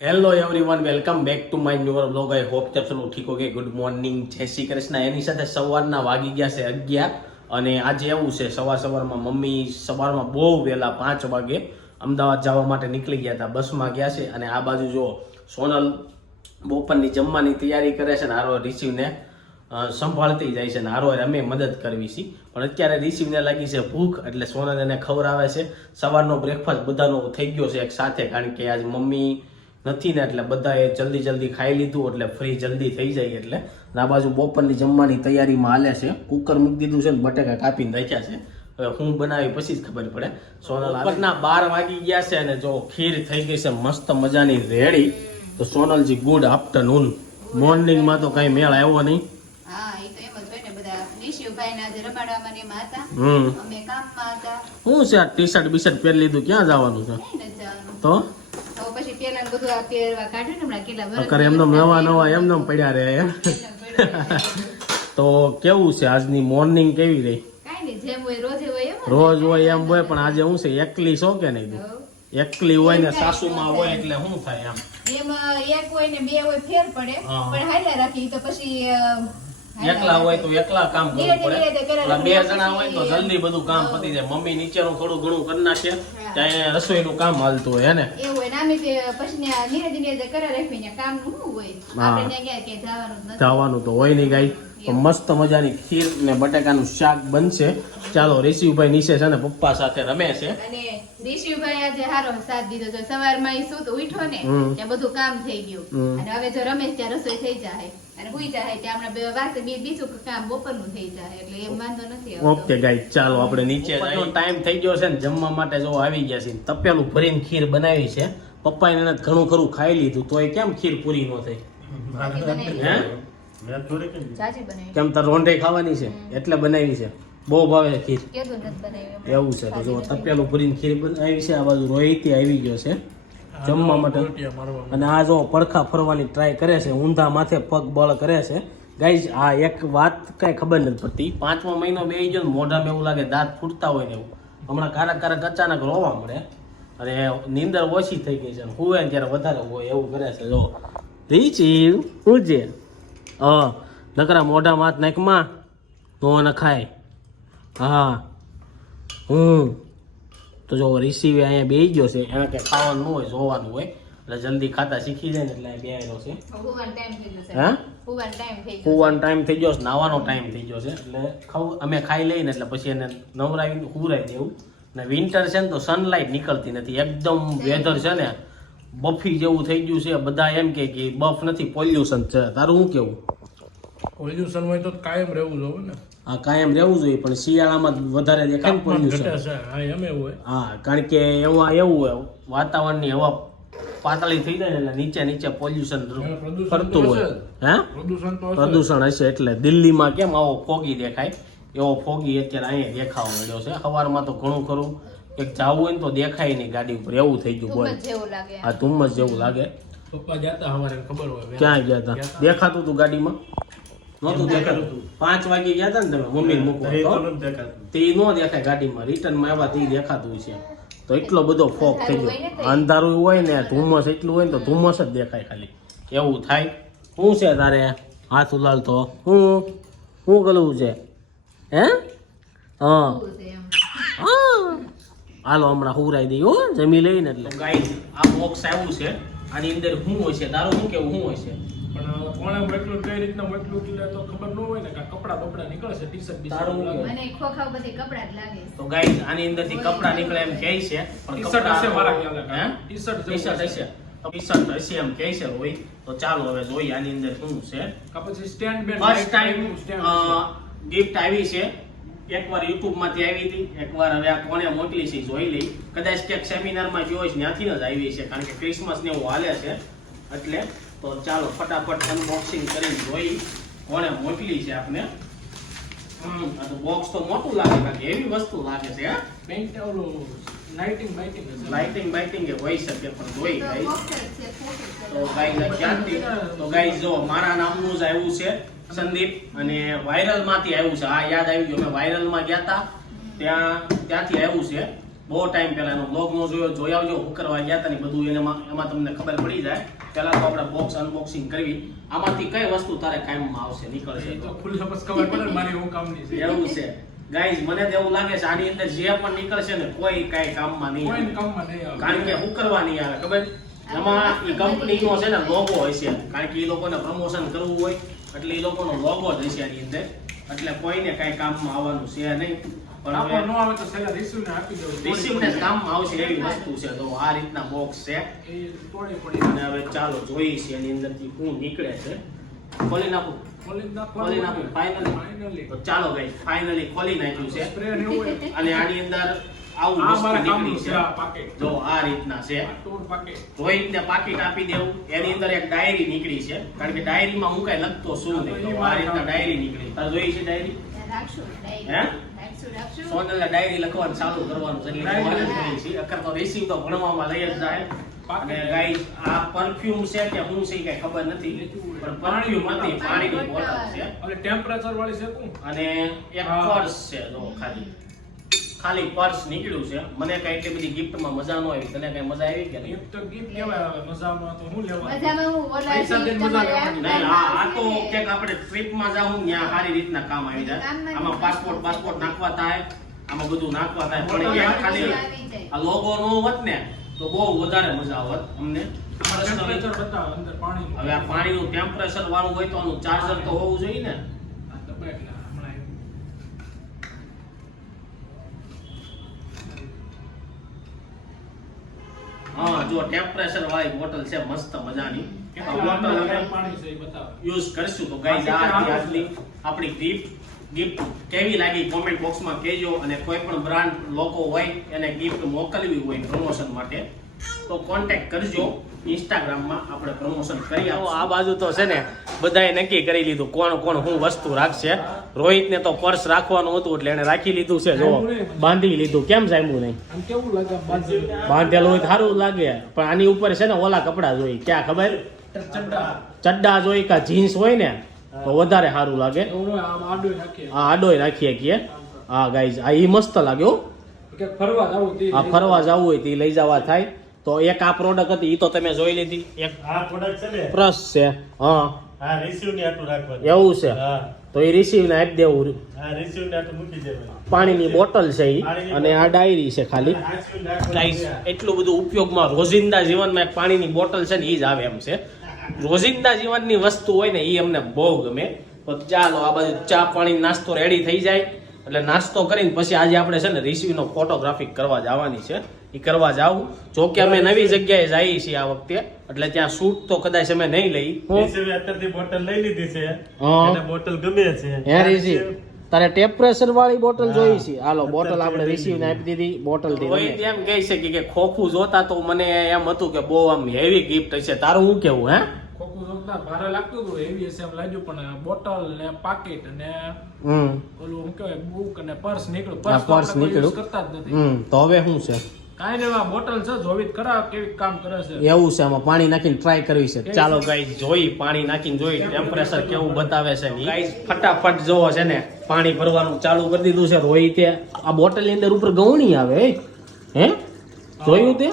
Hello everyone welcome back to my newer blog I hope કે ચલો ઠીક okay good morning જય શ્રી કૃષ્ણ. એની સાથે સવારના વાગી ગયા છે અગિયાર અને આજે એવું છે. સવાર સવારમાં મમ્મી સવારમાં બહુ વહેલા પાંચ વાગે અમદાવાદ જવા માટે નીકળી ગયા હતા. બસમાં ગયા છે અને આ બાજુ જો સોનલ બપોરની જમવાની તૈયારી કરે છે ને, હારો રિસીવને સંભાળતી જાય છે ને, હારો અમે મદદ કરવી છે. પણ અત્યારે રિસીવને લાગી છે ભૂખ, એટલે સોનલ એને ખવડાવે છે. સવારનો બ્રેકફાસ્ટ બધાનો થઈ ગયો છે એક સાથે. કારણ કે આજ મમ્મી નથી ને એટલે બધાએ જલ્દી જલ્દી ખાઈ લીધું એટલે ફ્રી જલ્દી થઈ જાય એટલે. આ બાજુ બપોરની જમવાની તૈયારીમાં હાલે છે. કુકર મૂકી દીધું છે ને બટેકા કાપીને રાખ્યા છે. હવે હું બનાવી પછી જ ખબર પડે. સોનલ બપોરના બાર વાગી ગયા છે અને જો ખીર થઈ ગઈ છે મસ્ત મજાની રેડી તો સોનલજી ગુડ આફ્ટરનૂન મોર્નિંગમાં તો કઈ મેળ આવ્યો નહીં. હા છે આ ટી શર્ટ બી શર્ટ પહેરી લીધું? ક્યાં જવાનું છે? તો? તો પછી પેલા ને બધું આ પહેરવા કાઢ્યું ને હમણાં કેટલા વર્ષ અકર એમને નવા નવા એમને પડ્યા રહે એમ. તો કેવું છે આજની મોર્નિંગ કેવી રહી? રોજે હોય એમ હોય એમ હોય પણ આજે હું છે એકલી છો કે નહીં એકલી હોય ને સાસુમાં હોય એટલે શું થાય એમ? એમ એક હોય ને બે હોય ફેર પડે પણ હાલ્યા રાખી તો પછી એકલા હોય તો એકલા કામ કરવું પડે. બે જણા હોય તો જલ્દી બધું કામ પતી જાય. મમ્મી નીચેનું થોડું ઘણું કરી નાખે ત્યાં રસોઈનું કામ હાલતું હોય ને? ને ને ને કામનું શું હોય? ગયા કે જવાનું તો હોય નહીં ગાઈ તો મસ્ત મજાની ખીર ને બટાકાનું શાક બનશે. ચાલો રેશીભાઈ નીચે છે ને પપ્પા સાથે રમે છે. અને રિશિવભાઈ આજે હારો સાથ દીધો છે. સવારમાં ઈ સુત ઉઠો ને ત્યાં બધું કામ થઈ ગયું. અને હવે જો રમેશ ત્યાં રસોઈ થઈ જાય. અને હુઈ જાય ત્યાં હમણાં બે બીજું કામ બપોરનું થઈ જાય. એટલે એમ વાંધો નથી ઓકે ચાલો આપણે નીચે ટાઈમ થઈ ગયો છે ને જમવા માટે જો આવી ગયા છે તપેલું ભરીને ખીર બનાવી છે. પપ્પાએ એને ઘણું ખરું ખાઈ લીધું તો એ કેમ ખીર પૂરી ન થઈ? હે? કેમ તાર રોંઢે ખાવાની છે? એટલે બનાવી છે. બહુ ભાવે ખીર. એવું છે તો જો તપેલું ભરીને ખીર બનાવી છે આ બાજુ રોહિતી આવી ગયો છે જમવા માટે. અને આ જો પડખા ફરવાની ટ્રાય કરે છે ઊંધા માથે પગ બળ કરે છે. ગાઈઝ આ એક વાત કઈ ખબર નથી પડતી. પાંચમો મહિનો બે ગયો ને મોઢામાં એવું લાગે દાંત ફૂટતા હોય ને એવું. હમણાં કારક કારક અચાનક રોવા મળે. અને નીંદર ઓછી થઈ ગઈ છે હું હુવે ત્યારે વધારે હોય એવું કરે છે. જો રીચી શું છે નકરા મોઢા માથ નાખમાં તો નખાય હા. હમ. તો જો રિસીવે અહીંયા બેસી ગયો છે એને કંઈ ખાવાનું હોય જોવાનું હોય. એટલે જલ્દી ખાતા શીખી જાય ને એટલે અહીં બેહેલો છે. હા? કૂવાનો ટાઈમ થઈ ગયો છે. નાવાનો ટાઈમ થઈ ગયો છે. એટલે ખાવ અમે ખાઈ લઈને એટલે પછી એને નવરાવી હુરાઈ દેવું. ને વિન્ટર છે ને તો સનલાઇટ નીકળતી નથી. એકદમ વેધર છે ને બફી જેવું થઈ ગયું છે. બધા એમ કે કે બફ નથી પોલ્યુશન છે. તારું શું કેવું? પોલ્યુશન હોય તો કાયમ રહેવું જોઈએ ને. હા કાયમ રહેવું જોઈએ પણ શિયાળામાં વધારે દેખાય પોલ્યુશન હા એમ એવું હોય. હા કારણ કે એવા એવું હોય વાતાવરણની હવા પાતળી થઈ જાય એટલે નીચે નીચે પોલ્યુશન કરતું હોય. હે? પ્રદૂષણ તો હશે પ્રદૂષણ હશે એટલે દિલ્હીમાં કેમ આવો ફોગી દેખાય? એવો ફોગી અત્યારે અહીંયા દેખાવા મળ્યો છે. સવારમાં તો ઘણું ખરું. એક જાવું હોય ને તો દેખાય નહીં ગાડી ઉપર. એવું થઈ ગયું બોલ. આ ધુમ્મસ જેવું લાગે. પપ્પા જતા અમારે ખબર હોય. ક્યાં ગયા હતા દેખાતું હતું ગાડીમાં? નહોતું દેખાતું. પાંચ વાગે ગયા હતા ને તમે મમ્મી મૂકવા તે નો દેખાય ગાડીમાં. રિટર્નમાં આવ્યા તે દેખાતું છે તો એટલો બધો ફોક થઈ ગયો. અંધારું હોય ને ધુમ્મસ એટલું હોય ને તો ધુમ્મસ જ દેખાય ખાલી. એવું થાય. શું છે તારે? હાથ ઉલાલતો હું? શું ગલું છે? હે? હા. હાલો હમણાં હુરાઈ દઈ હો જમી લઈને એટલે. ગાઈ આ બોક્સ આવ્યું છે. આની અંદર શું હોય છે? તારું શું કેવું શું હોય છે? પણ કોણે મોકલું કઈ રીતના મોકલું એટલે તો ખબર ન હોય ને કે કપડા બપડા નીકળશે ટી શર્ટ તારું? મને ખોખાવ બધી કપડા જ લાગે તો ગાઈ આની અંદરથી કપડા નીકળે એમ કહે છે પણ ટી શર્ટ હશે મારા ખ્યાલે હે? ટી શર્ટ ટી શર્ટ હશે. ટી શર્ટ હશે એમ કહે છે હોય તો ચાલો હવે જોઈએ આની અંદર શું છે. પછી stand band first time gift આવી છે. એકવાર યુટ્યુબમાંથી આવી હતી. એકવાર હવે આ કોણે મોકલી છે જોઈ લઈ. કદાચ ક્યાંક સેમિનારમાં જોઈશ ત્યાંથી જ આવી છે કારણ કે ક્રિસમસ ને એવું હાલે છે. એટલે તો ચાલો ફટાફટ અનબોક્સિંગ કરીને જોઈ કોણે મોકલી છે આપને. હમ, આ તો બોક્સ તો મોટું લાગે કારણ કે એવી વસ્તુ લાગે છે હા. પેન્ટ ઓલું લાઇટિંગ બાઇટિંગ લાઇટિંગ બાઇટિંગ એ હોઈ શકે પણ જોઈ તો ગઈ box જ છે, ખોટું છે. તો ગાઈસ ક્યાંથી? તો ગાઈસ જો મારા નામનું જ આવ્યું છે. સંદીપ અને વાયરલમાંથી આવ્યું છે. આ યાદ આવી ગયું. અમે વાયરલમાં ગયા હતા ત્યાં ત્યાંથી આવ્યું છે. બહુ ટાઈમ પહેલા એનો બ્લોગ નો જોયો. જોઈ આવજો. હું કરવા ગયા હતા ને બધું એનામાં એમાં તમને ખબર પડી જાય. પેલા તો આપણે બોક્સ અનબોક્સિંગ કરવી. આમાંથી કઈ વસ્તુ તારે કામમાં આવશે નીકળશે તો ફૂલ ખબર પડે મારી હું કામની છે. એવું છે. ગાઈઝ મને તો એવું લાગે છે આની અંદર જે પણ નીકળશે ને કોઈ કાંઈ કામમાં નહીં કોઈ. કામમાં નહીં આવે. કારણ કે હું કરવા નહીં આવે ખબર? એમાં એ કંપનીનો છે ને લોગો હોય છે. કારણ કે એ લોકોને પ્રમોશન કરવું હોય. એટલે એ લોકોનો લોગો જ હશે આની અંદર. એટલે કોઈને કાંઈ કામમાં આવવાનું છે નહીં. પણ હવે આવે તો છેલ્લા રિસીવને આપી દેવું. રિસીવને કામમાં આવશે એવી વસ્તુ છે. તો આ રીતના બોક્સ છે. એ તોડી પડી અને હવે ચાલો જોઈએ છીએ એની અંદરથી શું નીકળે છે. ખોલી નાખું. ખોલી ખોલી નાખું. ફાઇનલી ફાઇનલી તો ચાલો ભાઈ ફાઇનલી ખોલી નાખ્યું છે. અને આની અંદર આવું વસ્તુ નીકળી છે. જો આ રીતના છે. Tour packet. આપી દેવું. એની અંદર એક ડાયરી નીકળી છે. કારણ કે ડાયરીમાં હું કઈ લખતો શું નહીં. તો આ રીતના ડાયરી નીકળી. તારે જોઈ છે ડાયરી હે? રાખશું રાખશું. ડાયરી લખવાનું ચાલુ કરવાનું છે. એટલે ડાયરી. ભણવાની છે અકર તો રિસીવ તો ભણવામાં લઈ જ જાય. અને ગાઈસ આ પરફ્યુમ છે કે હું છે કઈ ખબર નથી. પણ પરફ્યુમ નથી પાણીની બોટલ. છે. અને ટેમ્પરેચર વાળી છે અને એક. પર્સ છે જો ખાલી. ખાલી પર્સ નીકળ્યું છે. મને કઈ એટલી બધી ગિફ્ટમાં મજા ન આવી. તને કઈ મજા આવી કે નહીં? ગિફ્ટ તો ગિફ્ટ કેવાય હવે મજામાં તો હું લેવા મજામાં હું ઓલા પૈસા દઈને મજા લેવાની. નહીં આ આ તો. ક્યાંક આપણે ટ્રીપમાં જાઉં ત્યાં સારી રીતના કામ આવી જાય. આમાં પાસપોર્ટ પાસપોર્ટ નાખવા થાય આમાં બધું નાખવા થાય પણ એ ખાલી આ લોગો નો હોત ને તો બહુ વધારે મજા આવત અમને. ટેમ્પરેચર બતાવે અંદર પાણી હવે આ પાણીનું ટેમ્પરેચર વાળું હોય તો આનું ચાર્જર તો હોવું જોઈએ ને. હા જો ટેમ્પરેચર વાળી બોટલ છે મસ્ત મજાની. બોટલ અમે પાણી છે એ બતાવે. યુઝ કરશું તો ગાઈઝ આ હતી આપણી ગિફ્ટ ગિફ્ટ કેવી લાગી? કોમેન્ટ બોક્સમાં કહેજો અને કોઈ પણ બ્રાન્ડ લોકો હોય એને ગિફ્ટ મોકલવી હોય પ્રમોશન માટે. તો કોન્ટેક્ટ કરજો. ઇન્સ્ટાગ્રામમાં આપણે પ્રમોશન કરી આપો આ બાજુ તો છે ને બધાએ નક્કી કરી લીધું કોણ કોણ શું વસ્તુ રાખશે. રોહિતને તો પર્સ રાખવાનું હતું એટલે એને રાખી લીધું છે. જો. બાંધી લીધું. કેમ જામ્યું નહીં કેવું લાગે બાંધેલું? હોય તો સારું લાગે. પણ આની ઉપર છે ને ઓલા કપડા જોઈ. ક્યાં ખબર? ચડ્ડા. ચડ્ડા જોઈ કે જીન્સ હોય ને તો વધારે સારું લાગે. આ આડોય રાખીએ કે હા ગાઈઝ આ એ મસ્ત લાગ્યો કે ફરવા જાવું તે આ ફરવા જવું હોય તો લઈ જવા થાય. તો એક આ પ્રોડક્ટ હતી એ તો તમે જોઈ લીધી. એક આ પ્રોડક્ટ છે ને? પ્રસ છે હા. હા રિસીવ ને આટલું રાખવાનું. એવું છે. હા. તો એ રિસીવ ને આપી દેવું. હા રિસીવ ને આટલું મૂકી દેવાનું. પાણીની બોટલ છે એ અને આ ડાયરી છે ખાલી. એટલું બધું ઉપયોગમાં રોજિંદા જીવનમાં એક પાણીની બોટલ છે ને એ જ આવે એમ છે. રોજિંદા જીવનની વસ્તુ હોય ને એ અમને બહુ ગમે. તો ચાલો આ બધું ચા પાણી નાસ્તો રેડી થઈ જાય. એટલે નાસ્તો કરીને પછી આજે આપણે છે ને રિસીવનો ફોટોગ્રાફી કરવા જવાની છે. એ કરવા જાવ જો કે અમે નવી જગ્યાએ જઈએ છીએ આ વખતે એટલે ત્યાં શૂટ તો કદાચ અમે નહીં લઈ. અત્યારથી બોટલ લઈ લીધી છે. અને બોટલ ગમે છે. હે રિસીવ તારે ટેપ પ્રેશર વાળી બોટલ જોઈ છે. હાલો બોટલ આપણે રિસીવ ને આપી દીધી બોટલથી એમ કહે છે કે ખોખું જોતા તો મને એમ હતું કે બહુ આમ હેવી ગિફ્ટ હશે. તારું શું કેવું હે? ખોખું જોતા ભારે લાગતું હતું એવી હશે એમ લાગ્યું પણ બોટલ ને પાકીટ ને હમ. ઓલું શું કહેવાય બુક અને પર્સ નીકળ્યું. પર્સ નીકળ્યું. કરતા જ નથી. તો હવે શું છે? કાંઈ નહીં બોટલ છે જોવી ખરા કેવી કામ કરે છે. એવું છે આમાં પાણી નાખીને ટ્રાય કરવી છે. ચાલો ગાઈસ જોઈ પાણી નાખીને જોઈ ટેમ્પરેચર કેવું બતાવે છે ગાઈસ ફટાફટ જોવો છે ને પાણી ભરવાનું ચાલુ કરી દીધું છે રોહિતે આ બોટલની અંદર ઉપર ગવણી આવે હે? જોયું તે?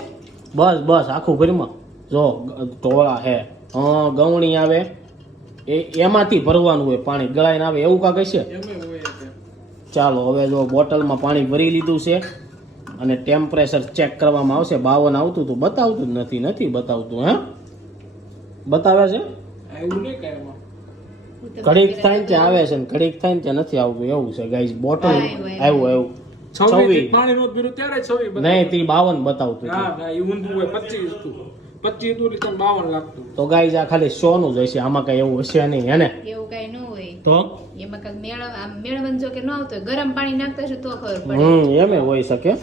બસ બસ આખું ઘરમાં જો ઢોળા ટોળા હે હા ગવણી આવે. એ એમાંથી ભરવાનું હોય પાણી ગળાઈને આવે એવું કાંક છે ચાલો હવે જો બોટલમાં પાણી ભરી લીધું છે. અને ટેમ્પરેચર ચેક કરવામાં આવશે. બાવન આવતું હતું. બતાવતું જ નથી. નથી બતાવતું હે? બતાવે છે? ઘડીક થાય ત્યાં આવે છે ને ઘડીક થાય ત્યાં નથી આવતું. એવું છે ગાઈઝ બોટલ આવ્યું. નહીં તે બાવન બતાવતું હોય તો. આ ખાલી સોનું જ હશે. આમાં કઈ એવું હશે નહીં હે ને? એવું કઈ ન હોય. તો? એમાં કઈ મેળવ મેળવન જો કે ન આવતો ગરમ પાણી નાખતા તો ખબર પડે. હમ એમે હોઈ શકે.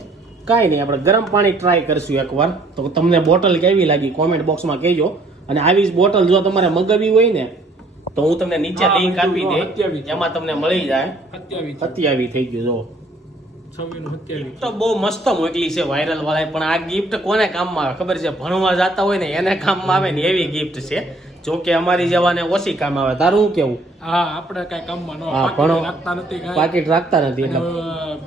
કાંઈ નહીં આપણે ગરમ પાણી ટ્રાય કરશું એકવાર. તો તમને બોટલ કેવી લાગી કોમેન્ટ બોક્સમાં કહેજો. અને આવી જ બોટલ જો તમારે મગાવી હોય ને તો હું તમને નીચે લિંક આપી દે એમાં તમને મળી જાય. અત્યાવી થઈ ગયું જો. તો બહુ મસ્ત મોકલી છે વાયરલ વાળા પણ આ ગિફ્ટ કોને કામમાં આવે? ખબર છે ભણવા જતા હોય ને એને કામમાં આવે ને એવી ગિફ્ટ છે. જો કે અમારી જવાને ઓછી કામ આવે તારું શું કેવું? હા આપણે કઈ કામમાં ન હા, પાકીટ પણ- રાખતા નથી કાંઈ. પાકીટ રાખતા નથી એટલે.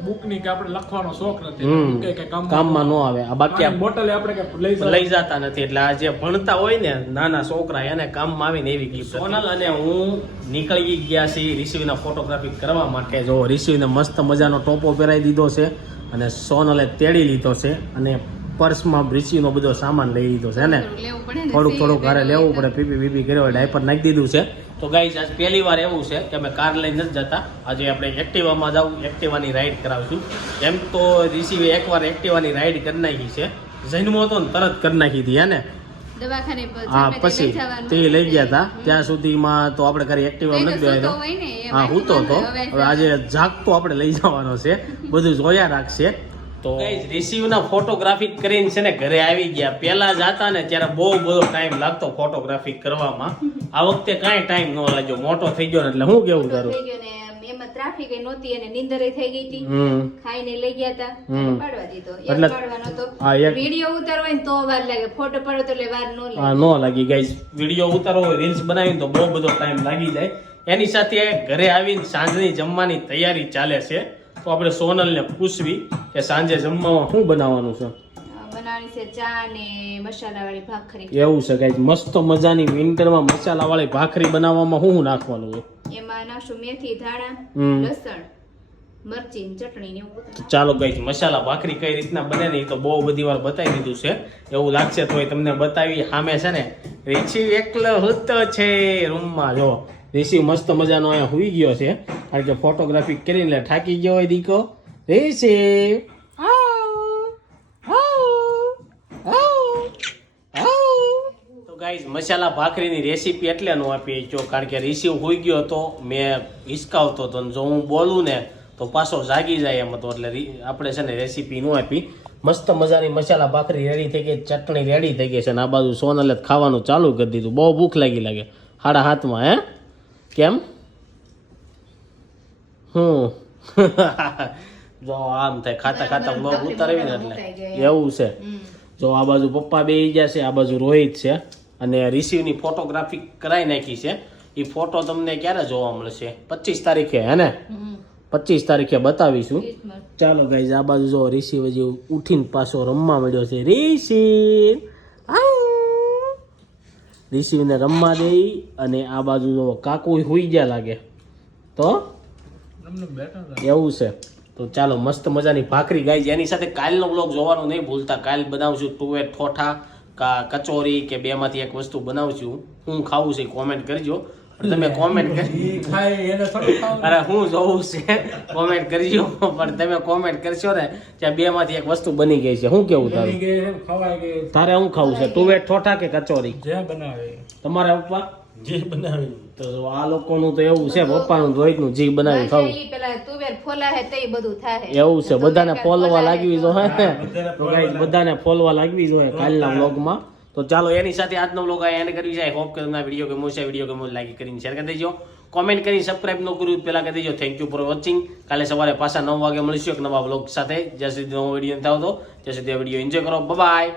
બુકની કે આપણે લખવાનો શોખ નથી. કે કામમાં ન આવે. આ બાકી આ બોટલ આપણે કે લઈ લઈ જતા નથી. એટલે આ જે ભણતા હોય ને નાના છોકરા એને કામમાં માં આવીને એવી ગઈ સોનલ અને હું નીકળી ગયા છીએ રિસીવના ફોટોગ્રાફી કરવા માટે. જો રિસીવને મસ્ત મજાનો ટોપો પહેરાવી દીધો છે અને સોનલે તેડી લીધો છે અને પર્સમાં રિસીવનો બધો સામાન લઈ લીધો છે ને થોડુંક થોડુંક ઘરે લેવું પડે. પીપી પીપી કર્યો ડાયપર નાખી દીધું છે. તો ગાઈઝ આજ પહેલી વાર એવું છે કે અમે કાર લઈને નથી જતા. આજે આપણે એક્ટિવામાં જાઉં એક્ટિવાની રાઈડ કરાવશું. એમ તો રિસીવે એકવાર એક્ટિવાની રાઈડ કરી નાખી છે. જન્મો હતો ને તરત કરી નાખી હતી હે ને હા પછી તે લઈ ગયા હતા. ત્યાં સુધીમાં તો આપણે ઘરે એક્ટિવા નથી એ હા હું તો હતો. હવે હવે આજે જાગતો આપણે લઈ જવાનો છે. બધું જોયા રાખશે. તો રિસીવના ફોટોગ્રાફી કરીને છે ને ઘરે આવી ગયા. પહેલા જાતા ને ત્યારે બહુ બધો ટાઈમ લાગતો ફોટોગ્રાફી કરવામાં. આ વખતે કાંઈ ટાઈમ ન લાગ્યો. મોટો થઈ ગયો એટલે હું કેવું તારું થઈ ગયો ને એમાં ટ્રાફિક નહોતી અને નીંદરે થઈ ગઈ હતી. ખાઈને લઈ ગયા હતા. પાડવા દીધો. એટલે- પાડવાનો તો હા, વીડિયો ઉતારવો હોય ને તો વાર લાગે. ફોટો પાડો તો એટલે વાર ન લાગે. હા ન લાગી. ગાઈસ વીડિયો ઉતારવો હોય રીલ્સ બનાવીને તો બહુ બધો ટાઈમ લાગી જાય. એની સાથે ઘરે આવીને સાંજની જમવાની તૈયારી ચાલે છે. તો આપણે સોનલને પૂછવી કે સાંજે જમવામાં શું બનાવવાનું છે? બનાવવાની છે ચા ને મસાલા ભાખરી. એવું છે ગાઈસ મસ્ત મજાની વિન્ટરમાં મસાલાવાળી ભાખરી બનાવવામાં શું શું નાખવાનું છે? એમાં નાખશું મેથી ધાણા લસણ મરચી ચટણી ને એવું ચાલો કઈ મસાલા ભાખરી કઈ રીતના બને ને એ તો બહુ બધી વાર બતાવી દીધું છે. એવું લાગશે તોય તમને બતાવી. સામે છે ને રીચી એકલો હોતો છે રૂમમાં જો રીસી મસ્ત મજાનો અહીંયા હુઈ ગયો છે. કારણ કે ફોટોગ્રાફી કરીને થાકી ગયો હોય દીકો. રીસી ગાઈઝ મસાલા ભાખરીની રેસીપી એટલે નો આપી જો, કારણ કે રિસીવ હોઈ ગયો હતો, મેં હિસકાવતો હતો જો હું બોલું ને, તો પાછો જાગી જાય એમ હતો, એટલે આપણે છે ને રેસીપી નો આપી. મસ્ત મજાની મસાલા ભાખરી રેડી થઈ ગઈ, ચટણી રેડી થઈ ગઈ છે ને આ બાજુ સોનલે ખાવાનું ચાલુ કરી દીધું. બહુ ભૂખ લાગી લાગે, હાડા હાથમાં, હે? કેમ? હમ જો આમ થાય ખાતા ખાતા બહુ ઉતારવી ને એટલે એવું છે. જો આ બાજુ પપ્પા બે ગયા છે આ બાજુ રોહિત છે. અને રિસીવની ફોટોગ્રાફી કરાવી નાખી છે. એ ફોટો તમને ક્યારે જોવા મળશે? પચીસ તારીખે હે ને? પચીસ તારીખે બતાવીશું. ચાલો ગાઈઝ આ બાજુ જો રિસીવ હજી ઉઠીને પાછો રમવા મળ્યો છે. રિસીવ રિસીવને રમવા દઈ અને આ બાજુ જો કાકુ હોઈ ગયા લાગે. તો? એવું છે. તો ચાલો મસ્ત મજાની ભાખરી ગાઈ એની સાથે કાલનો બ્લોગ જોવાનું નહીં ભૂલતા. કાલ બનાવશું તુવેર ઠોઠા કા કચોરી કે બેમાંથી એક વસ્તુ બનાવશું. હું ખાવું છે કોમેન્ટ કરજો. તમે કોમેન્ટ. અરે હું જોઉં છે કોમેન્ટ કરજો પણ તમે કોમેન્ટ કરશો ને ત્યાં બે માંથી એક વસ્તુ બની ગઈ છે. શું કેવું બની તારું? તારે શું ખાવું છે? તુવેર ઠોઠા કે કચોરી? જે બનાવે. તમારા પપ્પા? જે બનાવે. તો આ લોકોનું તો એવું છે પપ્પાનું રોહિતનું જીભ બનાવી ખાવું. ઈ પેલા તુવેર ફોલા હે તે બધું થાય એવું છે બધાને ફોલવા લાગવી હે જો હે ને બધાને તો બધાને ફોલવા લાગવી જોઈએ કાલના વ્લોગમાં. તો ચાલો એની સાથે આજનો બ્લોગ આ એને કરવી જાય. હોપ કે તમને વીડિયો ગમો છે વીડિયો ગમો લાઈક કરીને શેર કરી દેજો. કોમેન્ટ કરીને સબસ્ક્રાઈબ ન કર્યું પેલા કરી દેજો. થેન્ક યુ ફોર વોચિંગ કાલે સવારે પાછા નવ વાગે મળીશું એક નવા બ્લોગ સાથે. જ્યાં સુધી નવો વીડિયો નથી આવતો, ત્યાં સુધી વીડિયો એન્જોય કરો. બાય